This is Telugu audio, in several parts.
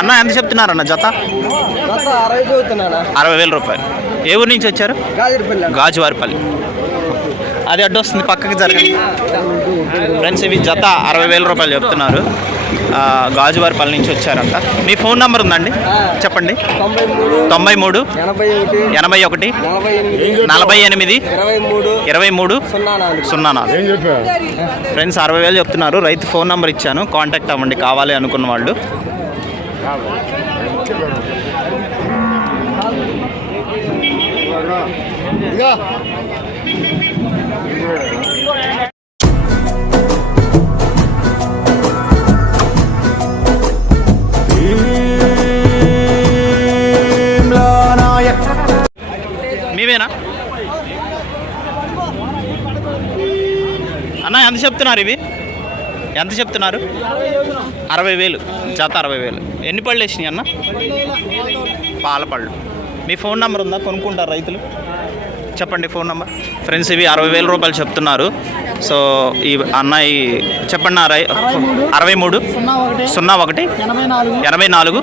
అన్న ఎంత చెప్తున్నారన్న జత? అరవై వేల రూపాయలు. ఏ ఊరు నుంచి వచ్చారు? గాజువారిపల్లి అది అడ్డొస్తుంది పక్కకి జరగండి. ఫ్రెండ్స్ ఇవి జత అరవై వేల రూపాయలు చెప్తున్నారు. గాజువారిపల్లి నుంచి వచ్చారంట. మీ ఫోన్ నెంబర్ ఉందండి? చెప్పండి. తొంభై మూడు ఎనభై ఒకటి నలభై ఎనిమిది ఇరవై మూడు ఇరవై మూడు సున్నా నాలుగు. సున్నా నాలుగు. ఫ్రెండ్స్ అరవై వేలు చెప్తున్నారు. రైతు ఫోన్ నెంబర్ ఇచ్చాను. కాంటాక్ట్ అవ్వండి కావాలి అనుకున్న వాళ్ళు. మీవేనా? అన్న ఎంత చెప్తున్నారు ఇవి. ఎంత చెప్తున్నారు? అరవై వేలు. జత అరవై వేలు. ఎన్ని పళ్ళు వేసినాయి అన్న? పాల పళ్ళు మీ ఫోన్ నెంబర్ ఉందా? కొనుక్కుంటారు రైతులు? చెప్పండి ఫోన్ నెంబర్. ఫ్రెండ్స్ ఇవి అరవై వేల రూపాయలు చెప్తున్నారు. సో ఈ అన్నయ్య చెప్పండి రై అరవై మూడు సున్నా ఒకటి సున్నా ఒకటి ఎనభై నాలుగు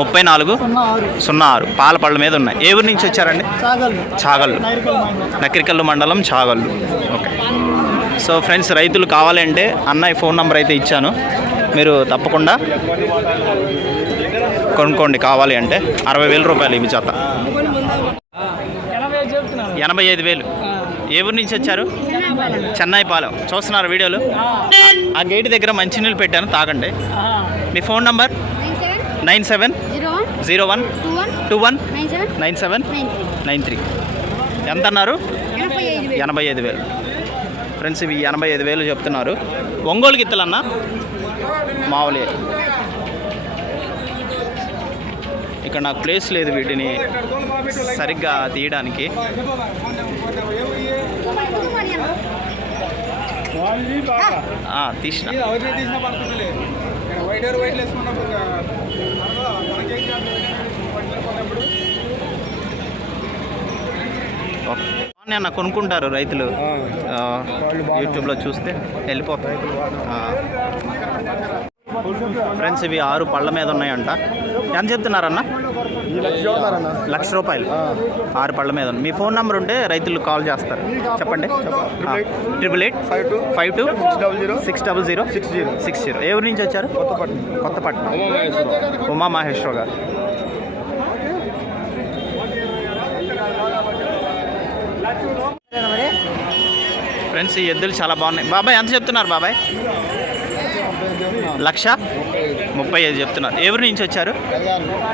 ముప్పై నాలుగు సున్నా ఆరు. సున్నా ఆరు పాల పళ్ళ మీద ఉన్నాయి. ఏ ఊరి నుంచి వచ్చారండి? చాగల్లు. నకిరికల్లు మండలం చాగళ్ళు ఓకే. సో ఫ్రెండ్స్ రైతులు కావాలంటే అన్నయ్య ఫోన్ నెంబర్ అయితే ఇచ్చాను. మీరు తప్పకుండా కొనుక్కోండి కావాలి అంటే. అరవై వేల రూపాయలు ఇవి చేత. ఎనభై ఐదు వేలు. ఏ ఊరి నుంచి వచ్చారు? చెన్నై పాలెం. చూస్తున్నారు వీడియోలు? ఆ గేట్ దగ్గర మంచినీళ్ళు పెట్టాను తాగండి. మీ phone number? Nine seven zero one two one nine seven nine three. ఎంత అన్నారు? ఎనభై ఐదు వేలు. ఫ్రెండ్స్ ఇవి ఎనభై ఐదు వేలు చెప్తున్నారు. ఒంగోలు గిత్తలన్న? మామూలే ఇక్కడ నాకు ప్లేస్ లేదు వీటిని సరిగ్గా తీయడానికి. తీసిన. ఓకే. అన్న కొనుక్కుంటారు రైతులు. యూట్యూబ్లో చూస్తే వెళ్ళిపోతాయి. ఫ్రెండ్స్ ఇవి ఆరు పళ్ళ మీద ఉన్నాయంట. ఎంత చెప్తున్నారన్న? లక్ష రూపాయలు. ఆరు పళ్ళ మీద ఉన్నాయి. మీ ఫోన్ నెంబర్ ఉంటే రైతులు కాల్ చేస్తారు. చెప్పండి. Triple eight five two five two six double zero six zero six zero ఊరి నుంచి వచ్చారు? కొత్తపట్నం. కొత్తపట్నం. ఉమా మహేశ్వర గారు. ఫ్రెండ్స్ ఈ ఎద్దులు చాలా బాగున్నాయి. బాబాయ్ ఎంత చెప్తున్నారు బాబాయ్? లక్ష ముప్పై ఐదు చెప్తున్నారు. ఎవరి నుంచి వచ్చారు?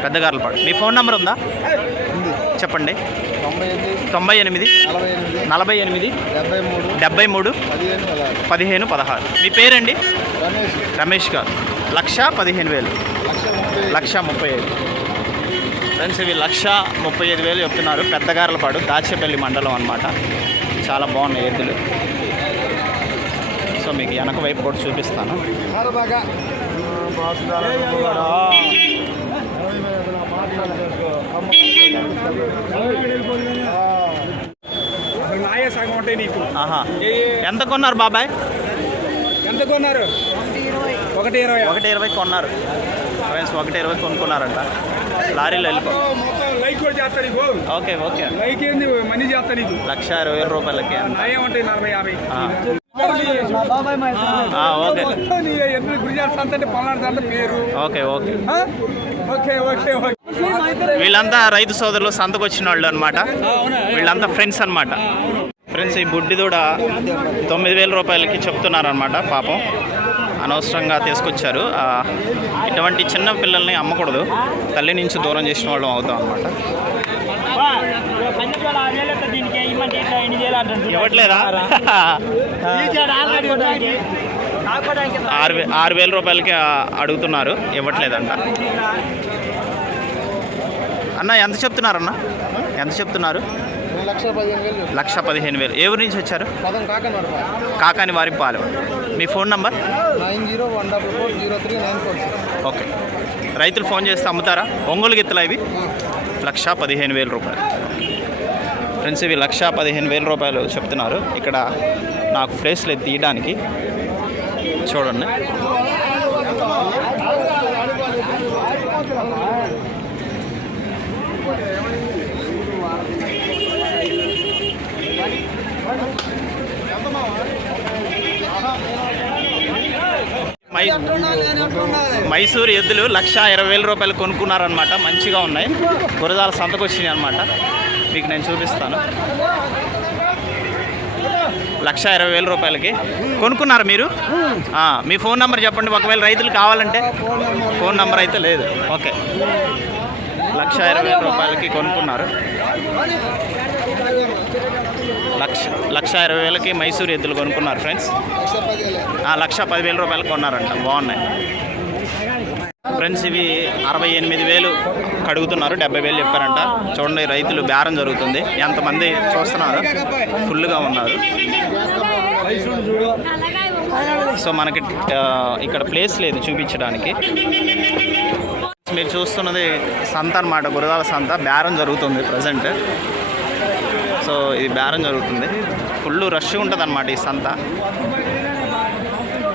పెద్దగారులపాడు. మీ ఫోన్ నెంబర్ ఉందా? చెప్పండి. తొంభై ఎనిమిది నలభై ఎనిమిది డెబ్బై మూడు పదిహేను పదహారు. మీ పేరండి? రమేష్ గారు. లక్ష పదిహేను వేలు. లక్ష ముప్పై ఐదు. ఫ్రెండ్స్ ఇవి లక్ష ముప్పై ఐదు వేలు చెప్తున్నారు. పెద్దగారలపాడు దాచేపల్లి మండలం అన్నమాట. చాలా బాగున్నాయి ఎద్దులు. సో మీకు వెనక వైపు కూడా చూపిస్తాను. ఎంత కొన్నారు బాబాయ్? ఎంత కొన్నారు? ఒకటి ఇరవై. ఒకటి ఇరవై కొన్నారు. ఫ్రెండ్స్ ఒకటి ఇరవై కొనుక్కున్నారంట. లారీలో వెళ్ళిపో. లైక్ కూడా చేస్తా నీకు. Okay okay. లైక్ ఏంది? మనీ చేస్తా నీకు. లక్ష ఇరవై రూపాయలకి నాయే ఉంటాయి నలభై యాభై. ఓకే. మొత్తం నీ ఎందుకు గురిజాల సంత అంటే పల్నాడు సంత పేరు. Okay okay. ఆ? Okay okay okay. వీళ్ళంతా రైతు సోదరులు సంతకు వచ్చిన వాళ్ళు అనమాట వీళ్ళంతా ఫ్రెండ్స్ అన్నమాట. ఫ్రెండ్స్ ఈ బుడ్డి దూడ తొమ్మిది వేల రూపాయలకి చెప్తున్నారనమాట పాపం. అనవసరంగా తీసుకొచ్చారు. ఇటువంటి చిన్న పిల్లల్ని అమ్మకూడదు. తల్లి నుంచి దూరం చేసిన వాళ్ళం అవుతాం అనమాట ఇవ్వట్లేదా? ఆరు వే- ఆరు వేల రూపాయలకి అడుగుతున్నారు. ఇవ్వట్లేదంట. అన్న ఎంత చెప్తున్నారన్న? ఎంత చెప్తున్నారు? లక్ష పదిహేను వేలు. ఊరి నుంచి వచ్చారు? కాకాని వారి పాలెం మీ phone number? Nine zero one double four zero three nine four six okay. రైతులు ఫోన్ చేస్తే అమ్ముతారా? ఒంగోలు గిత్తలా ఇవి? లక్ష పదిహేను వేల రూపాయలు. ఫ్రెండ్స్ ఇవి లక్ష పదిహేను వేల రూపాయలు చెప్తున్నారు. ఇక్కడ నాకు ప్లేస్లు తీయడానికి. చూడండి. మై మైసూరు ఎద్దులు లక్ష ఇరవై వేల రూపాయలు కొనుక్కున్నారనమాట మంచిగా ఉన్నాయి. గురజాల సంతకు వచ్చినాయి అనమాట మీకు నేను చూపిస్తాను. లక్ష ఇరవై వేల రూపాయలకి. కొనుక్కున్నారు మీరు? మీ ఫోన్ నెంబర్ చెప్పండి. ఒకవేళ రైతులు కావాలంటే ఫోన్ నెంబర్ అయితే లేదు. ఓకే. లక్ష ఇరవై వేల రూపాయలకి కొనుక్కున్నారు. లక్ష లక్ష ఇరవై వేలకి మైసూర్ ఎద్దులు కొనుక్కున్నారు ఫ్రెండ్స్. లక్ష పదివేల రూపాయలు కొన్నారంట. బాగున్నాయి. ఫ్రెండ్స్ ఇవి అరవై ఎనిమిది వేలు కడుగుతున్నారు. డెబ్బై వేలు చెప్పారంట. చూడండి రైతులు బేరం జరుగుతుంది. ఎంతమంది చూస్తున్నారు? ఫుల్గా ఉన్నారు. సో మనకి ఆ, ఇక్కడ ప్లేస్ లేదు చూపించడానికి. మీరు చూస్తున్నది సంత అన్నమాట. గురదాల సంత. బేరం జరుగుతుంది ప్రజెంట్. సో ఇది బేరం జరుగుతుంది. ఫుల్ రష్ ఉంటుంది అనమాట ఈ సంత.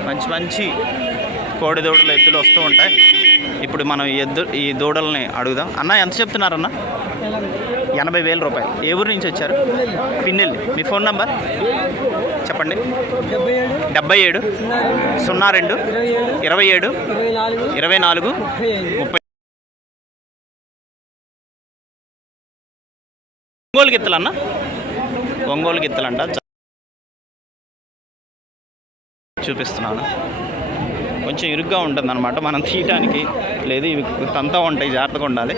మంచి మంచి కోడి దూడలు ఎద్దులు వస్తూ ఉంటాయి. ఇప్పుడు మనం ఈ ఎద్దు ఈ దూడల్ని అడుగుదాం. అన్న ఎంత చెప్తున్నారన్న? ఎనభై వేల రూపాయలు. ఏ ఊరు నుంచి వచ్చారు? పిన్నెల్లి. మీ ఫోన్ నంబర్? చెప్పండి. డెబ్బై ఏడు సున్నా రెండు ఇరవై ఏడు ఇరవై నాలుగు ముప్పై ఒంగోలు గిత్తలన్న ఒంగోలు గిత్తలంట చూపిస్తున్నాను. కొంచెం ఇరుగ్గా ఉంటుంది అనమాట మనం తీయటానికి లేదు ఇవి తంతా ఉంటాయి జాగ్రత్తగా ఉండాలి.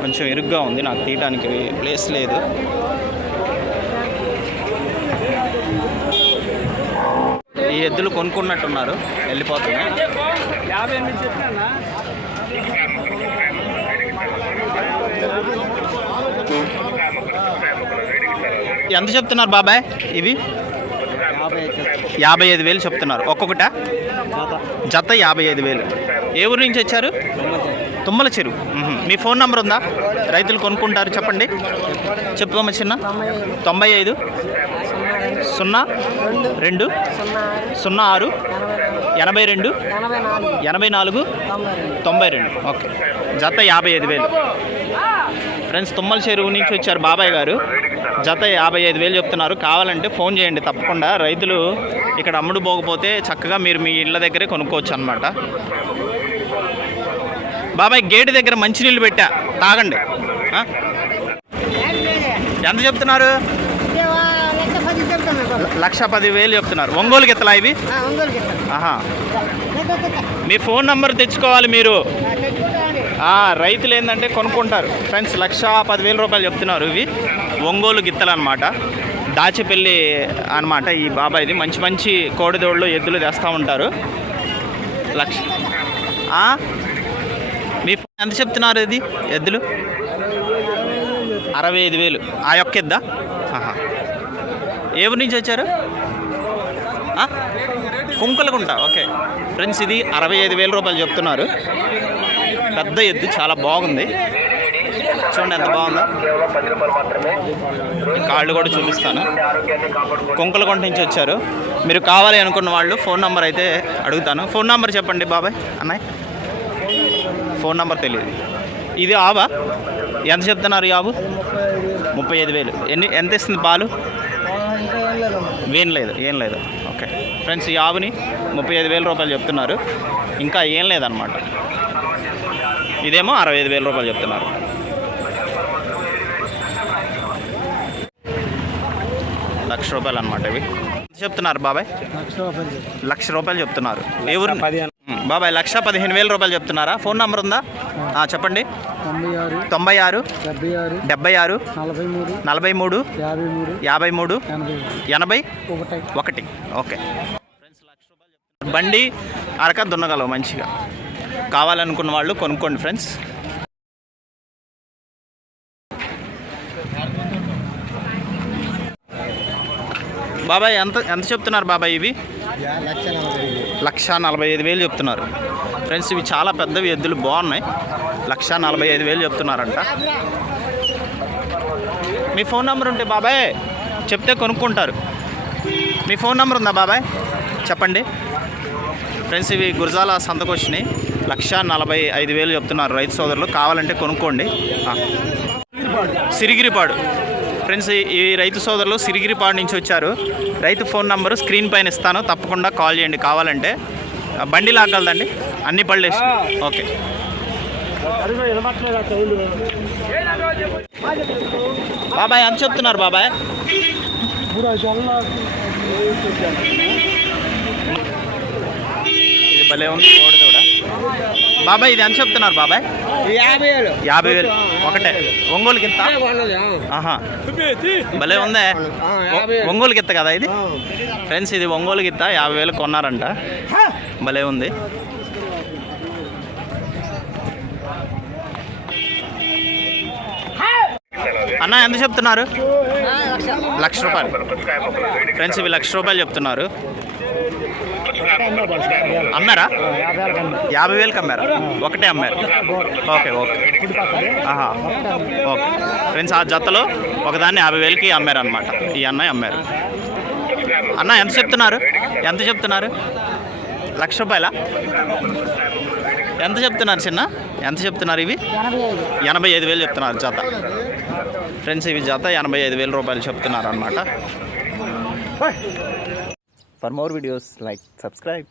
కొంచెం ఇరుగ్గా ఉంది నాకు తీయటానికి ప్లేస్ లేదు. ఈ ఎద్దులు కొనుక్కున్నట్టున్నారు వెళ్ళిపోతున్నాయి యాభై ఎనిమిది చెప్పినా ఎంత చెప్తున్నారు బాబాయ్ ఇవి? యాభై ఐదు వేలు చెప్తున్నారు. ఒక్కొక్కట? జత. యాభై ఐదు వేలు. ఏ ఊరు నుంచి వచ్చారు? తుమ్మల చెరువు. మీ ఫోన్ నంబర్ ఉందా? రైతులు కొనుక్కుంటారు చెప్పండి. చెప్పుకోమ్మ చిన్న. తొంభై ఐదు. సున్నా. రెండు. సున్నా ఆరు. ఎనభై రెండు. ఎనభై నాలుగు. తొంభై రెండు. ఓకే. జత యాభై ఐదు వేలు. ఫ్రెండ్స్ తుమ్మల చెరువు నుంచి వచ్చారు బాబాయ్ గారు. జత యాభై ఐదు వేలు చెప్తున్నారు. కావాలంటే ఫోన్ చేయండి తప్పకుండా. రైతులు ఇక్కడ అమ్ముడు పోకపోతే చక్కగా మీరు మీ ఇళ్ళ దగ్గరే కొనుక్కోవచ్చు అనమాట బాబాయ్ గేటు దగ్గర మంచినీళ్ళు పెట్టా. తాగండి? ఎంత చెప్తున్నారు? లక్ష పది వేలు చెప్తున్నారు. ఒంగోలు గిత్తలా ఇవి? ఆహా. మీ ఫోన్ నంబర్ తెచ్చుకోవాలి మీరు. రైతులు ఏంటంటే కొనుక్కుంటారు. ఫ్రెండ్స్ లక్ష పదివేల రూపాయలు చెప్తున్నారు ఇవి. ఒంగోలు గిత్తలు అనమాట దాచిపల్లి అనమాట ఈ బాబాయ్ది మంచి మంచి కోడిదోళ్ళు ఎద్దులు తెస్తూ ఉంటారు. లక్ష. మీ ఫోన్ ఎంత చెప్తున్నారు ఇది? ఎద్దులు? అరవై ఐదు వేలు. ఆ యొక్క ఎద్దా? ఆహా. ఏ ఊరి నుంచి వచ్చారు? ఆ? కుంకలకుంట ఓకే. ఫ్రెండ్స్ ఇది అరవై ఐదు వేల రూపాయలు చెప్తున్నారు. పెద్ద ఎద్దు చాలా బాగుంది. చూడండి ఎంత బాగుందో. కాళ్ళు కూడా చూపిస్తాను. కుంకలకొండ నుంచి వచ్చారు. మీరు కావాలి అనుకున్న వాళ్ళు ఫోన్ నెంబర్ అయితే అడుగుతాను. ఫోన్ నెంబర్ చెప్పండి బాబాయ్ అన్నయ్య. ఫోన్ నెంబర్ తెలియదు. ఇది ఆవా? ఎంత చెప్తున్నారు ఆవు? ముప్పై ఐదు వేలు. ఎన్ని ఎంత ఇస్తుంది పాలు? ఏం లేదు ఏం లేదు. ఫ్రెండ్స్ ఈ ఆవుని ముప్పై ఐదు వేల రూపాయలు చెప్తున్నారు. ఇంకా ఏం లేదనమాట ఇదేమో అరవై ఐదు వేల రూపాయలు చెప్తున్నారు. లక్ష రూపాయలు అనమాట ఇవి. చెప్తున్నారు బాబాయ్? లక్ష రూపాయలు చెప్తున్నారు. ఏ ఊరు బాబాయ్ లక్ష పదిహేను వేల రూపాయలు చెప్తున్నారా? ఫోన్ నెంబర్ ఉందా? ఆ, చెప్పండి. తొంభై ఆరు డెబ్బై ఆరు నలభై మూడు యాభై మూడు ఎనభై ఒకటి. ఓకే. బండి అరక దున్నగలవు మంచిగా. కావాలనుకున్న వాళ్ళు కొనుక్కోండి ఫ్రెండ్స్. బాబాయ్ ఎంత ఎంత చెప్తున్నారు బాబాయ్ ఇవి? లక్ష నలభై ఐదు వేలు చెప్తున్నారు. ఫ్రెండ్స్ ఇవి చాలా పెద్దవి ఎద్దులు బాగున్నాయి. లక్ష నలభై ఐదు వేలు చెప్తున్నారంట. మీ ఫోన్ నెంబర్ ఉంటే బాబాయ్ చెప్తే కొనుక్కుంటారు. మీ ఫోన్ నెంబర్ ఉందా బాబాయ్? చెప్పండి. ఫ్రెండ్స్ ఇవి గురజాల సంతకు వచ్చినాయి లక్ష నలభై ఐదు వేలు చెప్తున్నారు రైతు సోదరులు. కావాలంటే కొనుక్కోండి. సిరిగిరిపాడు. ఫ్రెండ్స్ ఈ- రైతు సోదరులు సిరిగిరిపాడు నుంచి వచ్చారు. రైతు ఫోన్ నంబరు స్క్రీన్ పైన ఇస్తాను. తప్పకుండా కాల్ చేయండి కావాలంటే. బండి లాగలదండి. అన్ని పళ్ళు ఓకే. బాబాయ్ ఎంత చెప్తున్నారు బాబాయ్? ఇది భలే ఉంది కోడి కూడా బాబాయ్ ఇది ఎంత చెప్తున్నారు బాబాయ్? యాభై వేలు. యాభై వేలు. ఒకటే. ఒంగోలు కింద ఆహా. భలే ఉందే. ఒంగోలు గిత్త కదా ఇది? ఫ్రెండ్స్ ఇది ఒంగోలు గిత్త యాభై వేలు కొన్నారంట. భలే ఉంది. అన్న ఎంత చెప్తున్నారు? లక్ష రూపాయలు. ఫ్రెండ్స్ ఇవి లక్ష రూపాయలు చెప్తున్నారు. అమ్మారా? యాభై వేలకు అమ్మారు? ఒకటే అమ్మారు. Okay okay. ఆహా ఓకే. ఫ్రెండ్స్ ఆ జతలో ఒకదాన్ని యాభై వేలకి అమ్మారు అనమాట ఈ అన్నయ్య అమ్మారు. అన్న ఎంత చెప్తున్నారు? ఎంత చెప్తున్నారు? లక్ష రూపాయల? ఎంత చెప్తున్నారు చిన్న? ఎంత చెప్తున్నారు ఇవి? ఎనభై ఐదు వేలు చెప్తున్నారు జత. ఫ్రెండ్స్ ఇవి జత ఎనభై ఐదు వేల రూపాయలు చెప్తున్నారు అనమాట for more videos like subscribe